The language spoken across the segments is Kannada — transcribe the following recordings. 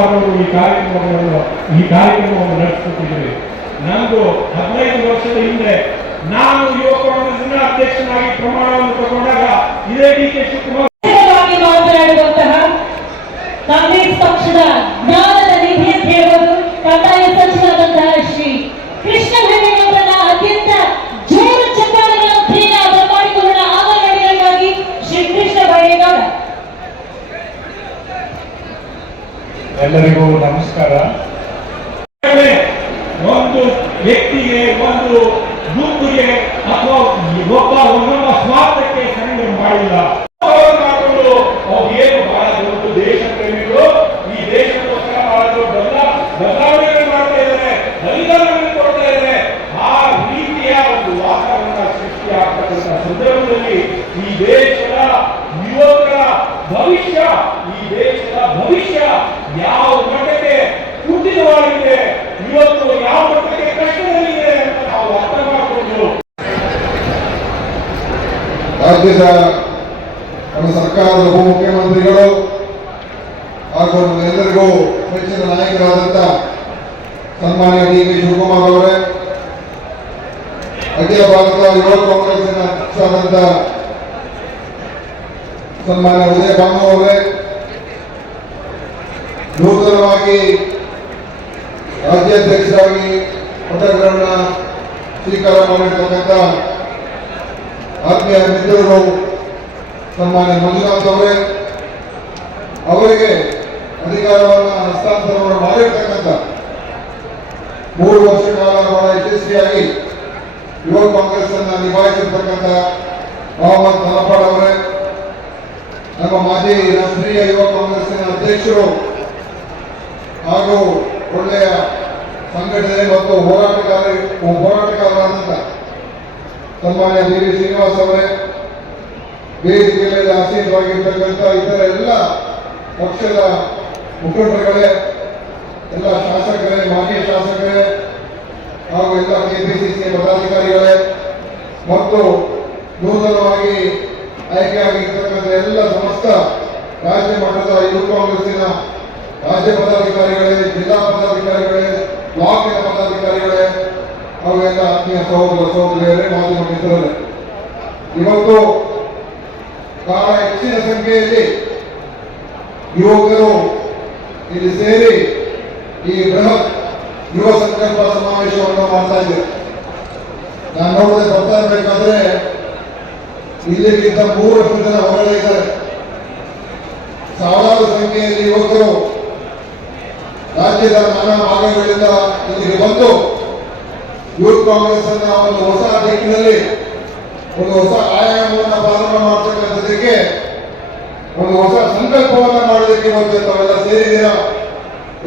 ಕೆ ಈ ಕಾರ್ಯಕ್ರಮವನ್ನು ಈ ಕಾರ್ಯಕ್ರಮವನ್ನು ನಡೆಸುತ್ತಿದ್ದೇವೆ. ನಂದು ಹದಿನೈದು ವರ್ಷದ ಹಿಂದೆ ನಾನು ಯುವ ಕಾಂಗ್ರೆಸ್ನ ಅಧ್ಯಕ್ಷನಾಗಿ ಪ್ರಮಾಣವನ್ನು ತಗೊಂಡಾಗ ಇದೇ ಡಿ ಕೆ ಶಿವಕುಮಾರ್ ಎಲ್ಲರಿಗೂ ನಮಸ್ಕಾರ ಒಂದು ವ್ಯಕ್ತಿಗೆ ಒಂದು ಗುಂಪಿಗೆ ಅಥವಾ ಒಬ್ಬ ಒಬ್ಬೊಬ್ಬ ಸ್ವಾರ್ಥಕ್ಕೆ ಸಂಘ ಮಾಡಿಲ್ಲ ಅವ್ರು ಮಾಡ್ಕೊಂಡು ಅವ್ರು ಏನು ಬಹಳ ದೊಡ್ಡ ದೇಶ ಪ್ರೇಮಿಗಳು ಈ ದೇಶಕ್ಕೋಸ್ಕರ ಬಹಳ ದೊಡ್ಡ ಬದಲಾ- ಬದಲಾವಣೆಗಳು ಮಾಡ್ತಾ ಇದ್ದಾರೆ ಬಲಿದಾನಗಳನ್ನು ಕೊಡ್ತಾ ಇದ್ದಾರೆ ಆ ರೀತಿಯ ಒಂದು ವಾತಾವರಣ ಸೃಷ್ಟಿಯಾಗ್ತಕ್ಕಂಥ ಸಂದರ್ಭದಲ್ಲಿ ಈ ದೇಶದ ಯುವಕರ ಭವಿಷ್ಯ ಈ ದೇಶದ ಭವಿಷ್ಯ ಯಾವ ಮಟ್ಟಕ್ಕೆ ಕುಂಠಿತವಾಗಿದೆ ಇವತ್ತು ಯಾವ ಮಟ್ಟಕ್ಕೆ ಕಷ್ಟದಲ್ಲಿದೆ ಅಂತ ನಾವು ಅರ್ಥ ಮಾಡಿಕೊಂಡು ರಾಜ್ಯದ ನಮ್ಮ ಸರ್ಕಾರದ ಉಪಮುಖ್ಯಮಂತ್ರಿಗಳು ಹಾಗೂ ನಮ್ಮೆಲ್ಲರಿಗೂ ಮೆಚ್ಚಿನ ನಾಯಕರಾದಂಥ ಸನ್ಮಾನ್ಯ ಡಿ ಕೆ ಶಿವಕುಮಾರ್ ಅವರೇ, ಅಖಿಲ ಭಾರತ ಯುವ ಕಾಂಗ್ರೆಸ್ಸಿನ ಅಧ್ಯಕ್ಷರಾದಂಥ ಸನ್ಮಾನ್ಯ ಉದಯ ಭಾನು ಅವರೇ, ನೂತನವಾಗಿ ರಾಜ್ಯಾಧ್ಯಕ್ಷರಾಗಿ ಪದಗ್ರಹಣ ಸ್ವೀಕಾರ ಮಾಡಿರ್ತಕ್ಕಂಥ ಆತ್ಮೀಯ ಮಿತ್ರರು ಸನ್ಮಾನ್ಯ ಮಂಜುನಾಥ್ ಅವರೇ, ಅವರಿಗೆ ಅಧಿಕಾರವನ್ನು ಹಸ್ತಾಂತರವನ್ನು ಮಾಡಿರ್ತಕ್ಕಂಥ ಮೂರು ವರ್ಷ ಕಾಲ ಬಹಳ ಯಶಸ್ವಿಯಾಗಿ ಯುವ ಕಾಂಗ್ರೆಸ್ ಅನ್ನು ನಿಭಾಯಿಸಿರ್ತಕ್ಕಂಥ ಮೊಹಮ್ಮದ್ ತಲಪಾಡ್ ಅವರೇ, ನಮ್ಮ ಮಾಜಿ ರಾಷ್ಟ್ರೀಯ ಯುವ ಕಾಂಗ್ರೆಸ್ಸಿನ ಅಧ್ಯಕ್ಷರು ಹಾಗೂ ಒಳ್ಳೆಯ ಸಂಘಟನೆ ಮತ್ತು ಹೋರಾಟಗಾರ ಹೋರಾಟಗಾರರಾದಂಥ ಸನ್ಮಾನ್ಯ ಬಿ ವಿ ಶ್ರೀನಿವಾಸ್ ಅವರೇ ವೇದಿಕೆಯಲ್ಲಿ ಆಸೀನವಾಗಿರ್ತಕ್ಕಂಥ ಇತರ ಎಲ್ಲ ಪಕ್ಷದ ಮುಖಂಡರುಗಳೇ, ಎಲ್ಲ ಶಾಸಕರೇ, ಮಾಜಿ ಶಾಸಕರೇ, ಹಾಗೂ ಎಲ್ಲ ಕೆಪಿಸಿಸಿ ಪದಾಧಿಕಾರಿಗಳೇ, ಮತ್ತು ನೂತನವಾಗಿ ಆಯ್ಕೆಯಾಗಿರ್ತಕ್ಕಂಥ ಎಲ್ಲ ಸಮಸ್ತ ರಾಜ್ಯ ಮಟ್ಟದ ಯುವ ಕಾಂಗ್ರೆಸ್ಸಿನ ರಾಜ್ಯ ಪದಾಧಿಕಾರಿಗಳೇ, ಜಿಲ್ಲಾ ಪದಾಧಿಕಾರಿಗಳೇ, ಬ್ಲಾಕಿನ ಪದಾಧಿಕಾರಿಗಳೇ ಎಲ್ಲ ಆತ್ಮೀಯ ಸಹೋದರ ಸಹೋದರಿಯರೇ, ಮಾಧ್ಯಮ ಮಿತ್ರರೇ. ಇವತ್ತು ಬಹಳ ಹೆಚ್ಚಿನ ಸಂಖ್ಯೆಯಲ್ಲಿ ಯುವಕರು ಇಲ್ಲಿ ಸೇರಿ ಈ ಬೃಹತ್ ಯುವ ಸಂಕಲ್ಪ ಸಮಾವೇಶವನ್ನು ಮಾಡ್ತಾ ಇದ್ದೇವೆ ನಾನು ನೋಡಿದ್ರೆ ಬರ್ತಾ ಇರಬೇಕಾದ್ರೆ ಇಲ್ಲಿಗಿಂತ ಮೂರಷ್ಟು ಜನ ಹೊರಗಡೆ ಇದ್ದಾರೆ. ಸಾವಿರಾರು ಸಂಖ್ಯೆಯಲ್ಲಿ ಯುವಕರು ರಾಜ್ಯದ ನಾನಾ ಭಾಗಗಳಿಂದ ಇಲ್ಲಿಗೆ ಬಂದು ಯೂತ್ ಕಾಂಗ್ರೆಸ್ ಅನ್ನ ಒಂದು ಹೊಸ ದಿಕ್ಕಿನಲ್ಲಿ ಒಂದು ಹೊಸ ಆಯಾಮವನ್ನು ಪ್ರಾರಂಭ ಮಾಡ್ತಕ್ಕಂಥದಕ್ಕೆ ಒಂದು ಹೊಸ ಸಂಕಲ್ಪವನ್ನು ಮಾಡೋದಕ್ಕೆ ಇವತ್ತು ತಾವೆಲ್ಲ ಸೇರಿದ್ದೀರಾ?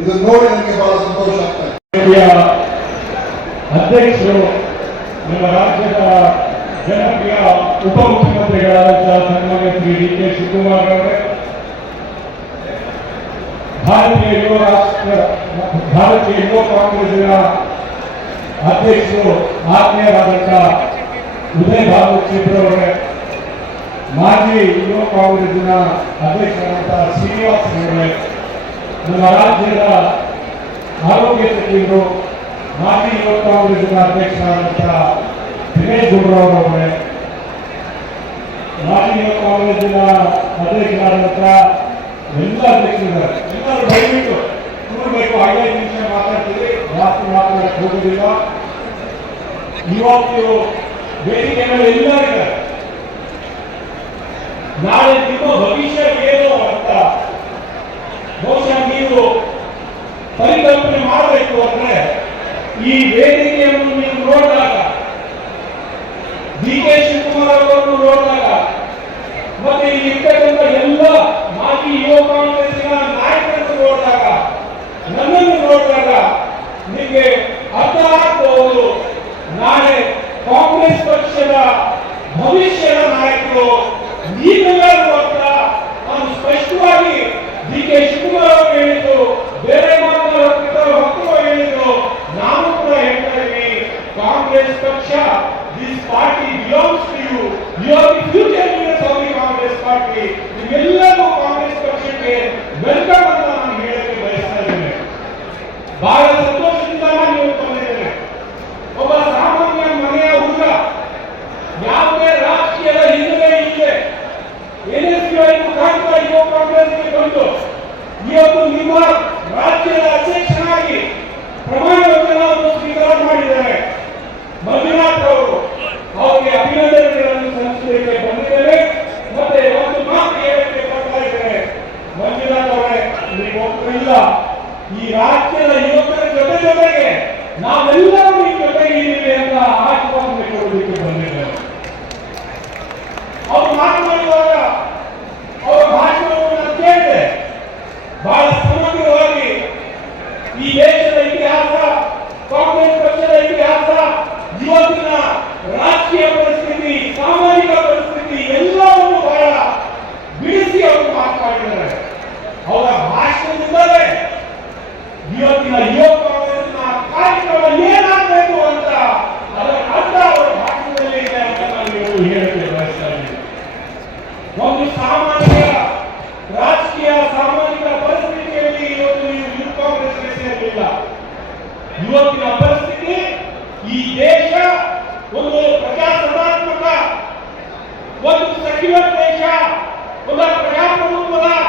ಇದು ನೋಡಿ ನನಗೆ ಬಹಳ ಸಂತೋಷ ಆಗ್ತದೆ ಅಧ್ಯಕ್ಷರು, ನಮ್ಮ ರಾಜ್ಯದ ಜನಪ್ರಿಯ ಉಪಮುಖ್ಯಮಂತ್ರಿಗಳಾದಂತಹ ಸನ್ಮಾನ್ಯ ಶ್ರೀ ಡಿ ಕೆ ಶಿವಕುಮಾರ್ ಅವರೇ ಭಾರತೀಯ ಯುವ ರಾಷ್ಟ್ರ, ಭಾರತೀಯ ಯುವ ಕಾಂಗ್ರೆಸ್ಸಿನ ಅಧ್ಯಕ್ಷರು ಆತ್ಮೀಯರಾದಂತಹ ಉದಯ್ ಬಾಬು ಅವರೇ, ಮಾಜಿ ಯುವ ಕಾಂಗ್ರೆಸ್ಸಿನ ಅಧ್ಯಕ್ಷರಾದಂತಹ ಶ್ರೀನಿವಾಸ್ ಅವರೇ, ನಮ್ಮ ರಾಜ್ಯದ ಆರೋಗ್ಯ ಸಚಿವರು, ಮಾಜಿ ಯುವ ಕಾಂಗ್ರೆಸ್ನ ಅಧ್ಯಕ್ಷರಾದಂತಹ ದಿನೇಶ್ ಗುಂಡೂರಾವ್ ಅವರೇ ಮಾಜಿ ಯುವ ಕಾಂಗ್ರೆಸ್ನ ಅಧ್ಯಕ್ಷರಾದಂತಹ ಎಲ್ಲ ಅಧ್ಯಕ್ಷರಿದ್ದಾರೆ ಎಲ್ಲರೂ ದಯವಿಟ್ಟು ವೇದಿಕೆ ಮೇಲೆ ನಾಳೆ ನಿಮ್ಮ ಭವಿಷ್ಯ ಏನು ಅಂತ ಬಹುಶಃ ನೀವು ಪರಿಕಲ್ಪನೆ ಮಾಡಬೇಕು ಅಂದ್ರೆ ಈ ವೇದಿಕೆಯನ್ನು வெல்கம் ಒಂದು ಸೆಕ್ಯುಲರ್ ದೇಶ ಒಂದು ಪ್ರಜಾಪ್ರಭುತ್ವದ ಈ